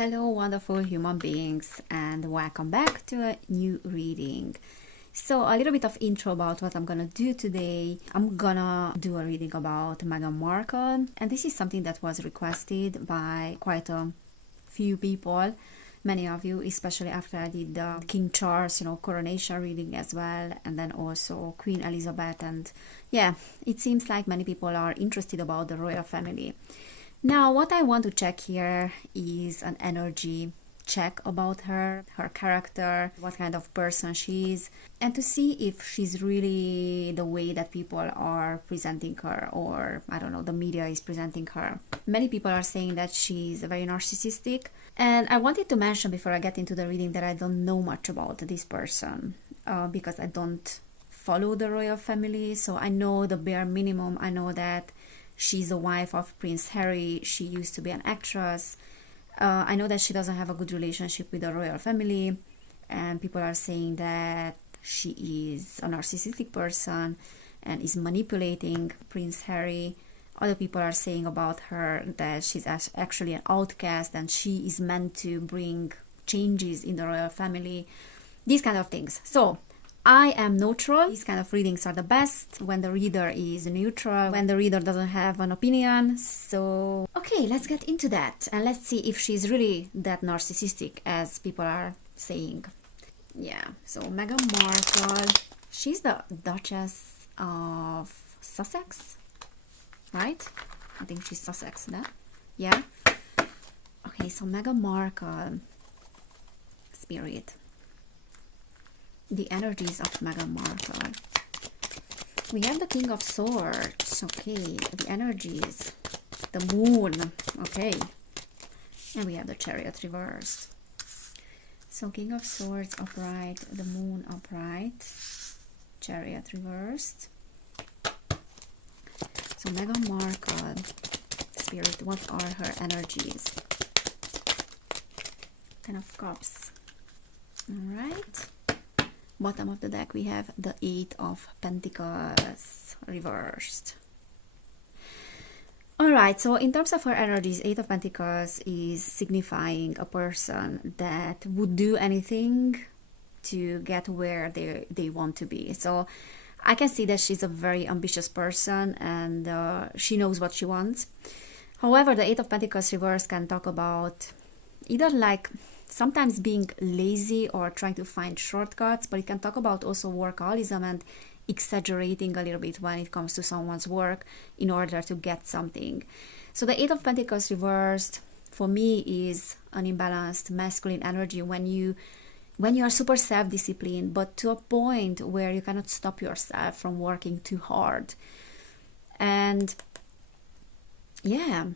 Hello, wonderful human beings, and welcome back to a new reading. So, a little bit of intro about what I'm gonna do today. I'm gonna do a reading about Meghan Markle, and this is something that was requested by quite a few people, many of you, especially after I did the King Charles, coronation reading as well, and then also Queen Elizabeth. And yeah, it seems like many people are interested about the royal family. Now, what I want to check here is an energy check about her character, what kind of person she is, and to see if she's really the way that people are presenting her, or I don't know, the media is presenting her. Many people are saying that she's very narcissistic, and I wanted to mention before I get into the reading that I don't know much about this person because I don't follow the royal family, so I know the bare minimum. I know that she's the wife of Prince Harry. She used to be an actress. I know that she doesn't have a good relationship with the royal family, and people are saying that she is a narcissistic person and is manipulating Prince Harry. Other people are saying about her that she's actually an outcast and she is meant to bring changes in the royal family. These kind of things. So I am neutral. These kind of readings are the best when the reader is neutral, when the reader doesn't have an opinion. So, okay, let's get into that and let's see if she's really that narcissistic as people are saying. Yeah, so Meghan Markle, she's the Duchess of Sussex, right? I think she's Sussex, no? Yeah. Okay, so Meghan Markle, Spirit. The energies of Meghan Markle. We have the King of Swords. Okay, the energies. The Moon. Okay. And we have the Chariot reversed. So King of Swords upright, the Moon upright, Chariot reversed. So Meghan Markle, Spirit, what are her energies? Ten of Cups. Alright. Bottom of the deck we have the Eight of Pentacles reversed. Alright, so in terms of her energies, Eight of Pentacles is signifying a person that would do anything to get where they want to be. So I can see that she's a very ambitious person and she knows what she wants. However, the Eight of Pentacles reverse can talk about either like sometimes being lazy or trying to find shortcuts, but it can talk about also workaholism and exaggerating a little bit when it comes to someone's work in order to get something. So the Eight of Pentacles reversed for me is an imbalanced masculine energy when you are super self-disciplined, but to a point where you cannot stop yourself from working too hard. And yeah,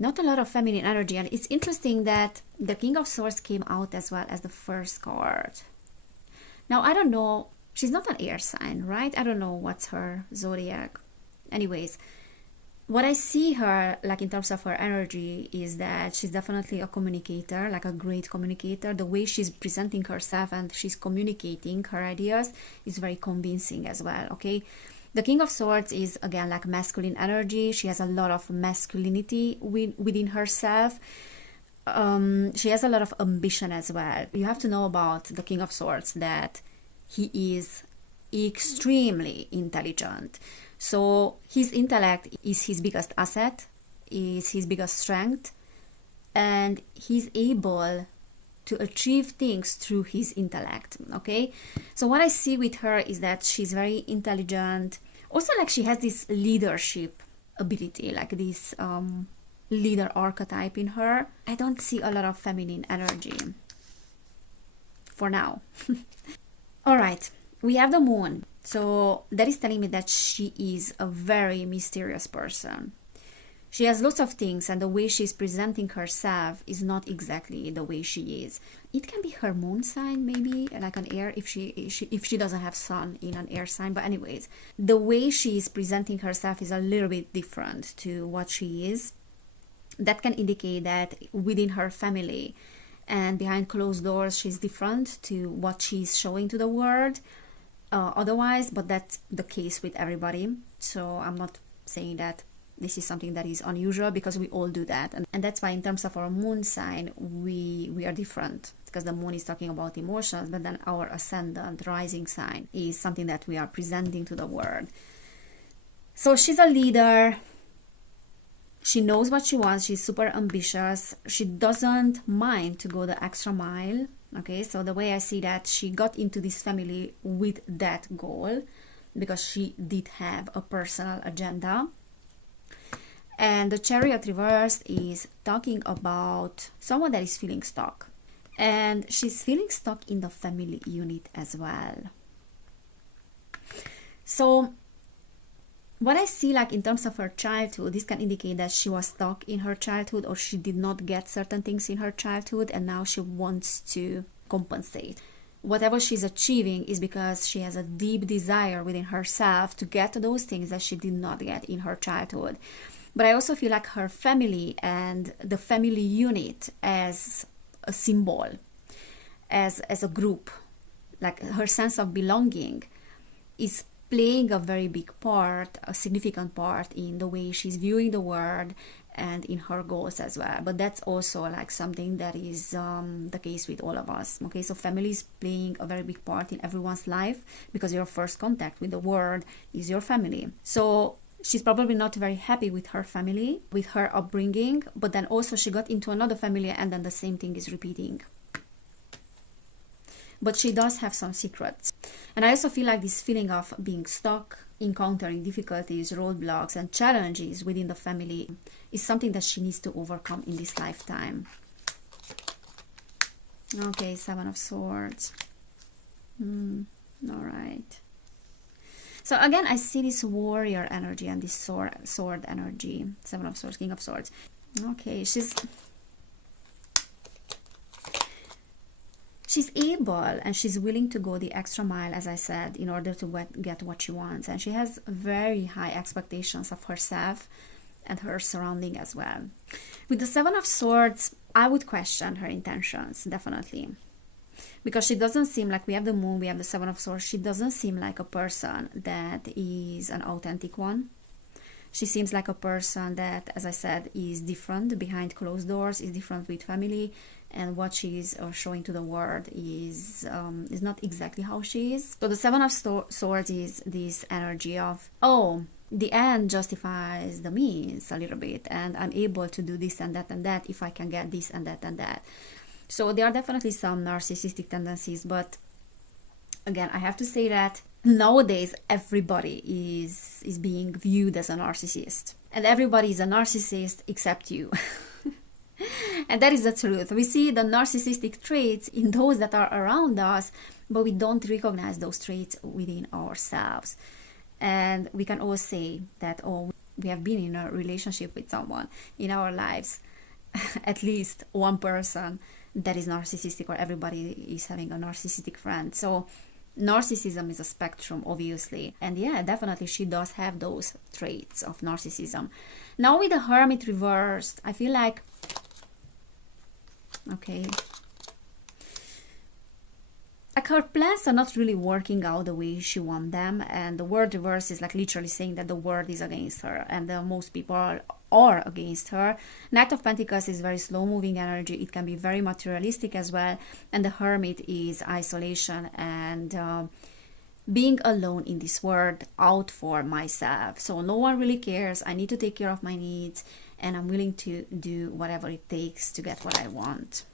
not a lot of feminine energy. And it's interesting that the King of Swords came out as well as the first card. Now, I don't know, she's not an air sign, right? I don't know what's her zodiac. Anyways, what I see her, like in terms of her energy, is that she's definitely a communicator, like a great communicator. The way she's presenting herself and she's communicating her ideas is very convincing as well, okay? The King of Swords is, again, like masculine energy. She has a lot of masculinity within herself. She has a lot of ambition as well. You have to know about the King of Swords that he is extremely intelligent. So his intellect is his biggest asset, is his biggest strength, and he's able to achieve things through his intellect, okay? So what I see with her is that she's very intelligent. Also, like, she has this leadership ability, like this leader archetype in her. I don't see a lot of feminine energy for now. All right, we have the Moon. So that is telling me that she is a very mysterious person. She has lots of things, and the way she's presenting herself is not exactly the way she is. It can be her moon sign, maybe, like an air, if she doesn't have sun in an air sign. But anyways, the way she is presenting herself is a little bit different to what she is. That can indicate that within her family and behind closed doors, she's different to what she's showing to the world. Otherwise, but that's the case with everybody. So I'm not saying that This is something that is unusual because we all do that. And that's why in terms of our moon sign, we are different, because the moon is talking about emotions, but then our ascendant, rising sign, is something that we are presenting to the world. So she's a leader. She knows what she wants. She's super ambitious. She doesn't mind to go the extra mile. Okay, so the way I see that, she got into this family with that goal because she did have a personal agenda. And the Chariot reversed is talking about someone that is feeling stuck. And she's feeling stuck in the family unit as well. So what I see, like in terms of her childhood, this can indicate that she was stuck in her childhood, or she did not get certain things in her childhood, and now she wants to compensate. Whatever she's achieving is because she has a deep desire within herself to get those things that she did not get in her childhood. But I also feel like her family and the family unit as a symbol, as a group, like her sense of belonging, is playing a very big part, a significant part in the way she's viewing the world and in her goals as well. But that's also like something that is the case with all of us. Okay, so family is playing a very big part in everyone's life, because your first contact with the world is your family. So she's probably not very happy with her family, with her upbringing, but then also she got into another family and then the same thing is repeating. But she does have some secrets. And I also feel like this feeling of being stuck, encountering difficulties, roadblocks, and challenges within the family is something that she needs to overcome in this lifetime. Okay, Seven of Swords. All right. So again, I see this warrior energy and this sword energy. Seven of Swords, King of Swords. Okay, she's able and she's willing to go the extra mile, as I said, in order to get what she wants. And she has very high expectations of herself and her surrounding as well. With the Seven of Swords, I would question her intentions, definitely. Because she doesn't seem like, we have the Moon, we have the Seven of Swords, she doesn't seem like a person that is an authentic one. She seems like a person that, as I said, is different behind closed doors, is different with family, and what she is showing to the world is not exactly how she is. So the Seven of Swords is this energy of, oh, the end justifies the means a little bit, and I'm able to do this and that if I can get this and that and that. So there are definitely some narcissistic tendencies, but again, I have to say that nowadays everybody is being viewed as a narcissist, and everybody is a narcissist except you. And that is the truth. We see the narcissistic traits in those that are around us, but we don't recognize those traits within ourselves. And we can all say that, oh, we have been in a relationship with someone in our lives, at least one person that is narcissistic, or everybody is having a narcissistic friend. So narcissism is a spectrum, obviously. And yeah, definitely she does have those traits of narcissism. Now with the Hermit reversed, I feel like, okay, like her plans are not really working out the way she wants them, and the word reverse is like literally saying that the world is against her, and most people are against her. Knight of Pentacles is very slow moving energy. It can be very materialistic as well, and the Hermit is isolation and being alone in this world, out for myself. So no one really cares. I need to take care of my needs, and I'm willing to do whatever it takes to get what I want.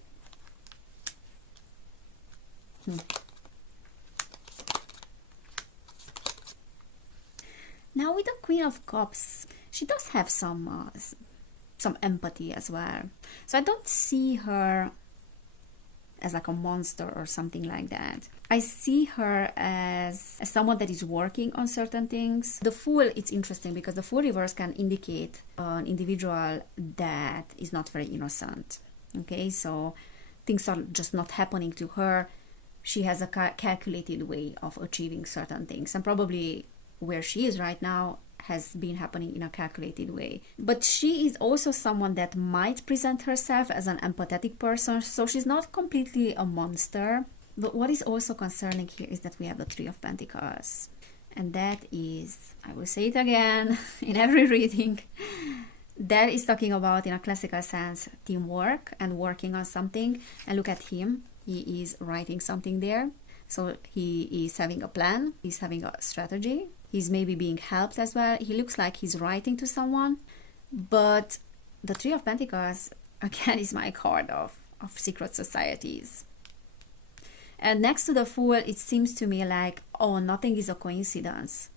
Now with the Queen of Cups, she does have some empathy as well. So I don't see her as like a monster or something like that. I see her as someone that is working on certain things. The Fool, it's interesting because the Fool reverse can indicate an individual that is not very innocent. Okay, so things are just not happening to her. She has a calculated way of achieving certain things, and probably where she is right now has been happening in a calculated way. But she is also someone that might present herself as an empathetic person, so she's not completely a monster. But what is also concerning here is that we have the Three of Pentacles. And that is, I will say it again in every reading, that is talking about, in a classical sense, teamwork and working on something. And look at him, he is writing something there. So he is having a plan, he's having a strategy, he's maybe being helped as well. He looks like he's writing to someone. But the Three of Pentacles, again, is my card of secret societies. And next to the Fool, it seems to me like, oh, nothing is a coincidence.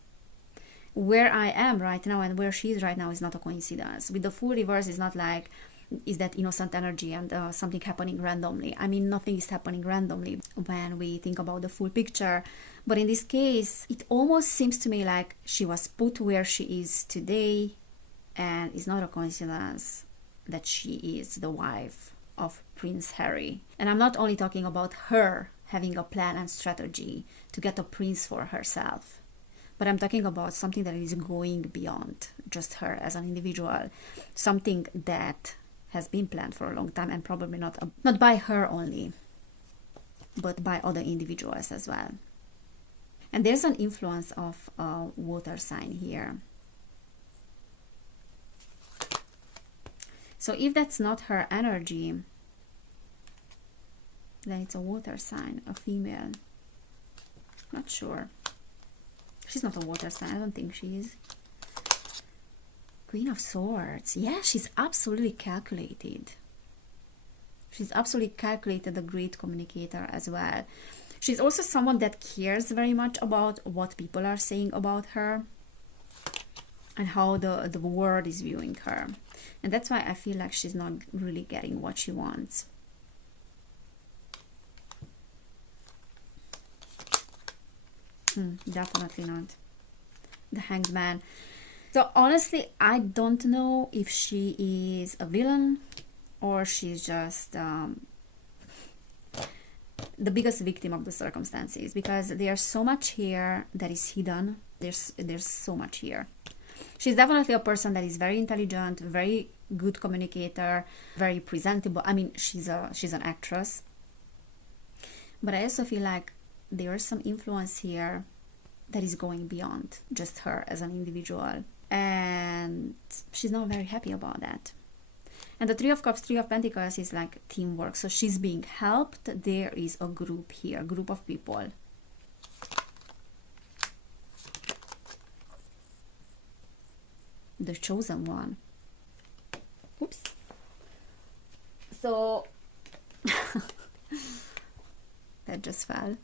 Where I am right now and where she is right now is not a coincidence. With the Fool reverse, is not like, is that innocent energy and something happening randomly. I mean, nothing is happening randomly when we think about the full picture. But in this case, it almost seems to me like she was put where she is today, and it's not a coincidence that she is the wife of Prince Harry. And I'm not only talking about her having a plan and strategy to get a prince for herself, but I'm talking about something that is going beyond just her as an individual, something that has been planned for a long time, and probably not by her only, but by other individuals as well. And there's an influence of a water sign here. So if that's not her energy, then it's a water sign, a female. Not sure. She's not a water sign. I don't think she is. Queen of Swords. Yeah, she's absolutely calculated. She's absolutely calculated, a great communicator as well. She's also someone that cares very much about what people are saying about her and how the world is viewing her. And that's why I feel like she's not really getting what she wants. Definitely not. The Hanged Man. So honestly, I don't know if she is a villain or she's just the biggest victim of the circumstances, because there's so much here that is hidden. There's so much here. She's definitely a person that is very intelligent, very good communicator, very presentable. I mean, she's an actress. But I also feel like there is some influence here that is going beyond just her as an individual. And she's not very happy about that. And the Three of Cups, Three of Pentacles is like teamwork. So she's being helped. There is a group here, a group of people. The Chosen One. Oops. So that just fell.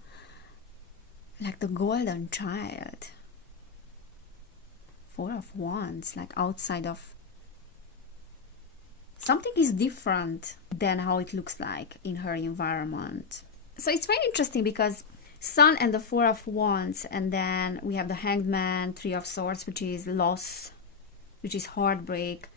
Like the Golden Child. Four of Wands, like outside of... Something is different than how it looks like in her environment. So it's very interesting because Sun and the Four of Wands, and then we have the Hanged Man, Three of Swords, which is loss, which is heartbreak.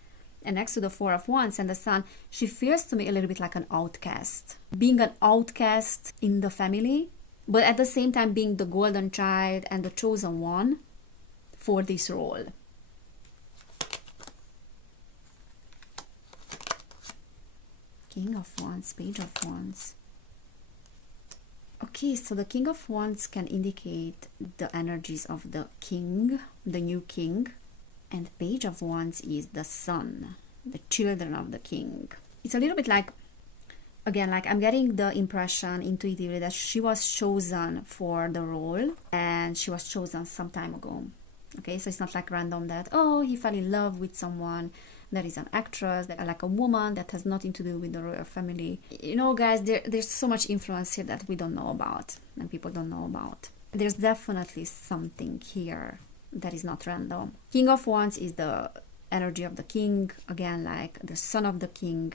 And next to the Four of Wands and the Sun, she feels to me a little bit like an outcast. Being an outcast in the family, but at the same time being the Golden Child and the Chosen One for this role. King of Wands, Page of Wands. Okay, so the King of Wands can indicate the energies of the king, the new king. And Page of Wands is the son, the children of the king. It's a little bit like, again, like I'm getting the impression intuitively that she was chosen for the role, and she was chosen some time ago. Okay, so it's not like random that, oh, he fell in love with someone that is an actress, that, like a woman that has nothing to do with the royal family. You know, guys, there's so much influence here that we don't know about and people don't know about. There's definitely something here that is not random. King of Wands is the energy of the king, again, like the son of the king,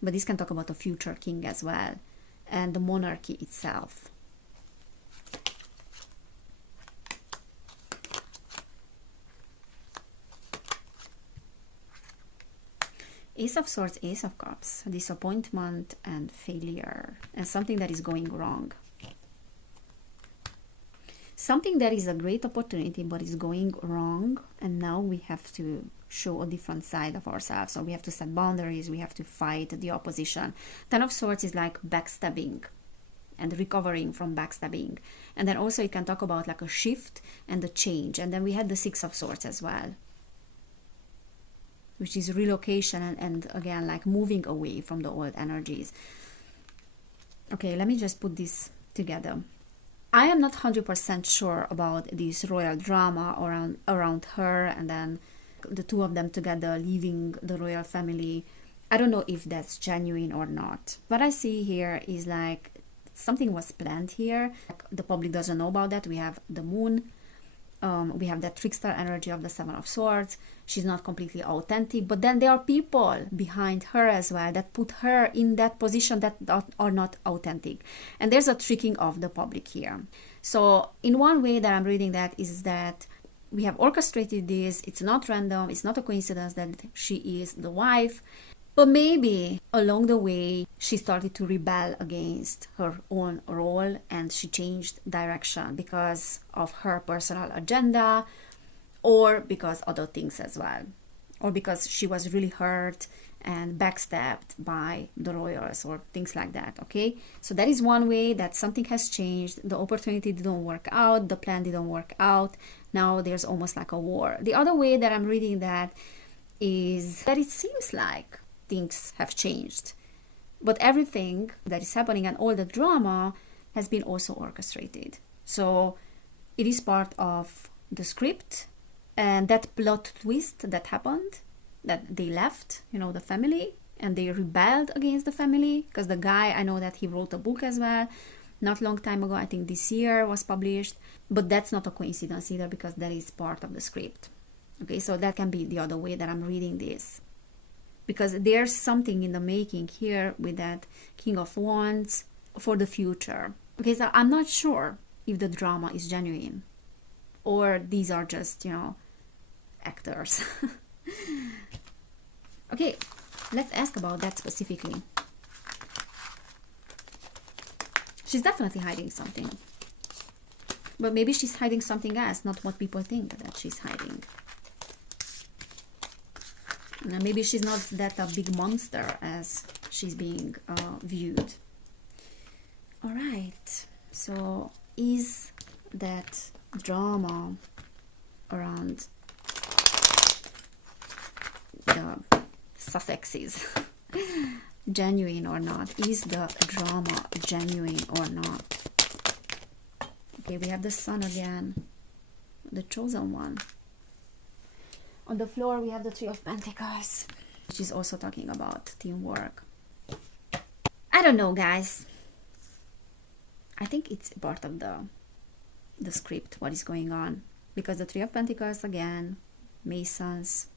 but this can talk about the future king as well, and the monarchy itself. Ace of Swords, Ace of Cups, disappointment and failure, and something that is going wrong. Something that is a great opportunity but is going wrong, and now we have to show a different side of ourselves. So we have to set boundaries, we have to fight the opposition. Ten of Swords is like backstabbing. and recovering from backstabbing. And then also it can talk about like a shift and a change. And then we had the Six of Swords as well, which is relocation and again like moving away from the old energies. Okay, let me just put this together. I am not 100% sure about this royal drama around her and then the two of them together leaving the royal family. I don't know if that's genuine or not. What I see here is like something was planned here. The public doesn't know about that. We have the moon. We have that trickster energy of the Seven of Swords. She's not completely authentic, but then there are people behind her as well that put her in that position that are not authentic. And there's a tricking of the public here. So in one way that I'm reading that is that we have orchestrated this. It's not random. It's not a coincidence that she is the wife. But maybe along the way, she started to rebel against her own role and she changed direction because of her personal agenda or because other things as well. Or because she was really hurt and backstabbed by the royals or things like that, okay? So that is one way that something has changed. The opportunity didn't work out. The plan didn't work out. Now there's almost like a war. The other way that I'm reading that is that it seems like things have changed, but everything that is happening and all the drama has been also orchestrated. So it is part of the script, and that plot twist that happened, that they left, the family, and they rebelled against the family, because the guy, I know that he wrote a book as well, not long time ago, I think this year was published, but that's not a coincidence either, because that is part of the script. Okay, so that can be the other way that I'm reading this. Because there's something in the making here with that King of Wands for the future. Okay, so I'm not sure if the drama is genuine or these are just, actors. Okay, let's ask about that specifically. She's definitely hiding something. But maybe she's hiding something else, not what people think that she's hiding. Maybe she's not that a big monster as she's being viewed. All right. So is that drama around the Sussexes genuine or not? Is the drama genuine or not? Okay, we have the Sun again, the chosen one. On the floor, we have the Three of Pentacles, which is also talking about teamwork. I don't know, guys. I think it's part of the script, what is going on. Because the Three of Pentacles, again, Masons,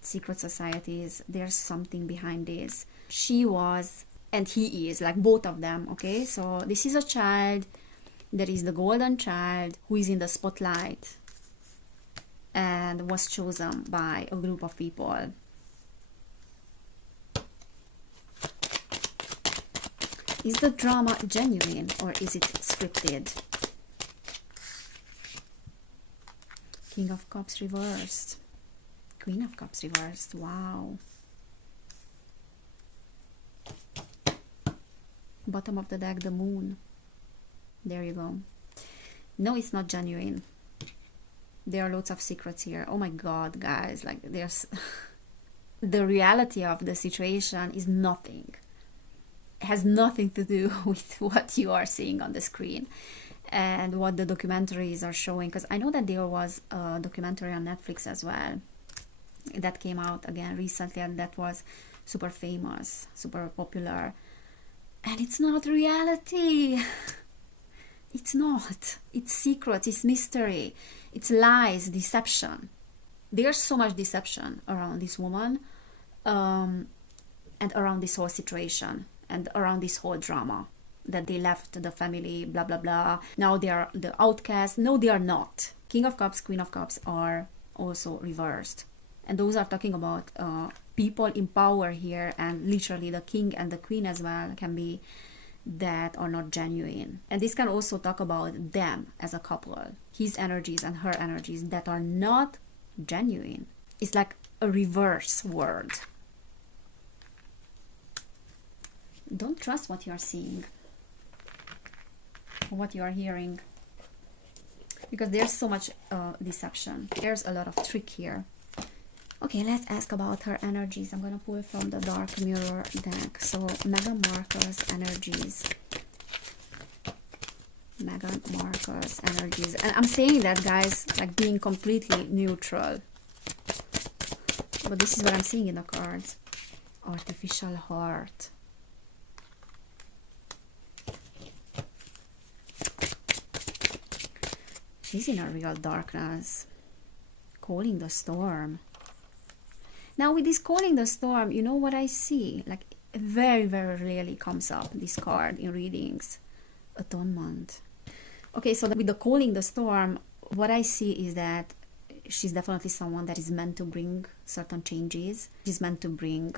secret societies, there's something behind this. She was, and he is, like both of them, okay? So this is a child. There is the golden child who is in the spotlight and was chosen by a group of people. Is the drama genuine or is it scripted? King of Cups reversed. Queen of Cups reversed. Wow. Bottom of the deck, the Moon. There you go. No, it's not genuine. There are lots of secrets here. Oh my God, guys, like there's the reality of the situation is nothing. It has nothing to do with what you are seeing on the screen and what the documentaries are showing. Because I know that there was a documentary on Netflix as well that came out again recently, and that was super famous, super popular. And it's not reality. It's not. It's secret. It's mystery. It's lies, deception. There's so much deception around this woman and around this whole situation and around this whole drama that they left the family, blah, blah, blah. Now they are the outcast. No, they are not. King of Cups, Queen of Cups are also reversed. And those are talking about people in power here, and literally the king and the queen as well can be that are not genuine. And this can also talk about them as a couple, his energies and her energies that are not genuine. It's like a reverse word. Don't trust what you're seeing. what you are hearing, because there's so much deception. There's a lot of trick here. Okay, let's ask about her energies. I'm gonna pull from the Dark Mirror deck. So Meghan Markle's energies. Meghan Markle's energies. And I'm saying that, guys, like being completely neutral. But this is what I'm seeing in the cards. Artificial heart. She's in a real darkness. Calling the storm. Now with this calling the storm, you know what I see? Like very, very rarely comes up, this card in readings. Atonement. Okay, so with the calling the storm, what I see is that she's definitely someone that is meant to bring certain changes. She's meant to bring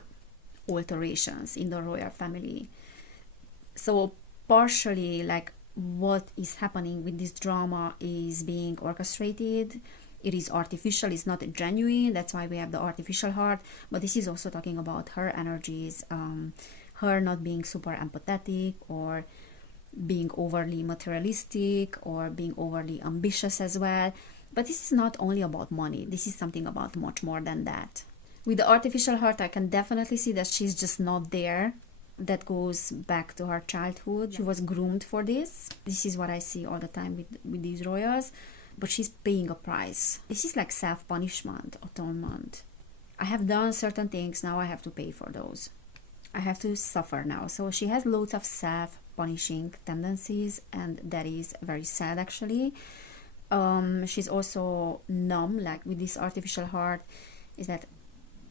alterations in the royal family. So partially, like, what is happening with this drama is being orchestrated. It is artificial, it's not genuine. That's why we have the artificial heart. But this is also talking about her energies, her not being super empathetic, or being overly materialistic, or being overly ambitious as well. But this is not only about money. This is something about much more than that. With the artificial heart, I can definitely see that she's just not there. That goes back to her childhood. She was groomed for this. This is what I see all the time with these royals. But she's paying a price. This is like self-punishment, atonement. I have done certain things, now I have to pay for those. I have to suffer now. So she has loads of self-punishing tendencies, and that is very sad actually. She's also numb, like with this artificial heart, is that,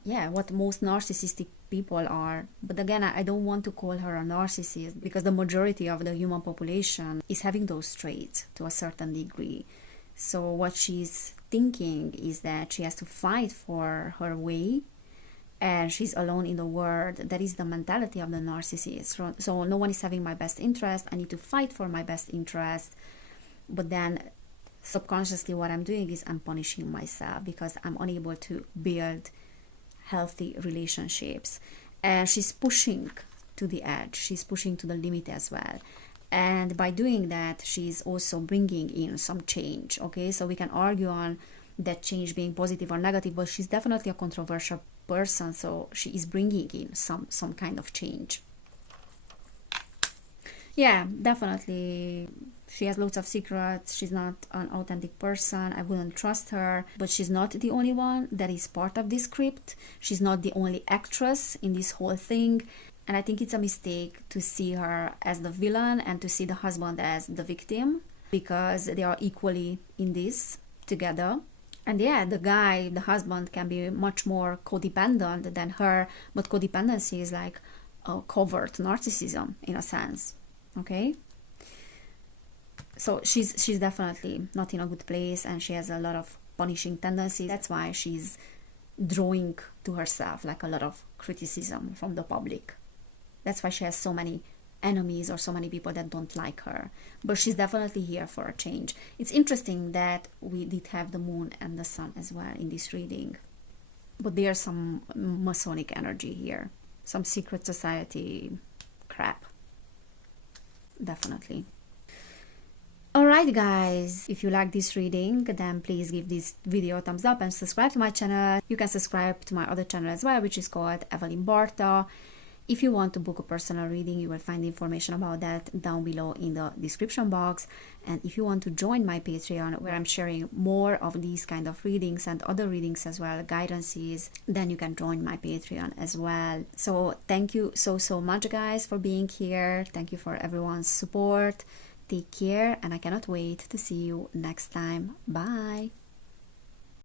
yeah, what most narcissistic people are. But again, I don't want to call her a narcissist, because the majority of the human population is having those traits to a certain degree. So what she's thinking is that she has to fight for her way, and she's alone in the world. That is the mentality of the narcissist. So no one is having my best interest. I need to fight for my best interest. But then subconsciously what I'm doing is I'm punishing myself because I'm unable to build healthy relationships. And she's pushing to the edge. She's pushing to the limit as well. And by doing that, she's also bringing in some change. Okay, so we can argue on that change being positive or negative, but she's definitely a controversial person, so she is bringing in some kind of change. Yeah, definitely she has lots of secrets. She's not an authentic person. I wouldn't trust her. But she's not the only one that is part of this script. She's not the only actress in this whole thing. And I think it's a mistake to see her as the villain and to see the husband as the victim, because they are equally in this together. And yeah, the husband can be much more codependent than her, but codependency is like a covert narcissism in a sense. Okay? So she's definitely not in a good place, and she has a lot of punishing tendencies. That's why she's drawing to herself like a lot of criticism from the public. That's why she has so many enemies or so many people that don't like her. But she's definitely here for a change. It's interesting that we did have the moon and the sun as well in this reading. But there's some Masonic energy here. Some secret society crap. Definitely. Alright guys, if you like this reading, then please give this video a thumbs up and subscribe to my channel. You can subscribe to my other channel as well, which is called Evelin Barta. If you want to book a personal reading, you will find information about that down below in the description box. And if you want to join my Patreon, where I'm sharing more of these kind of readings and other readings as well, guidances, then you can join my Patreon as well. So thank you so much guys for being here. Thank you for everyone's support. Take care, and I cannot wait to see you next time. Bye.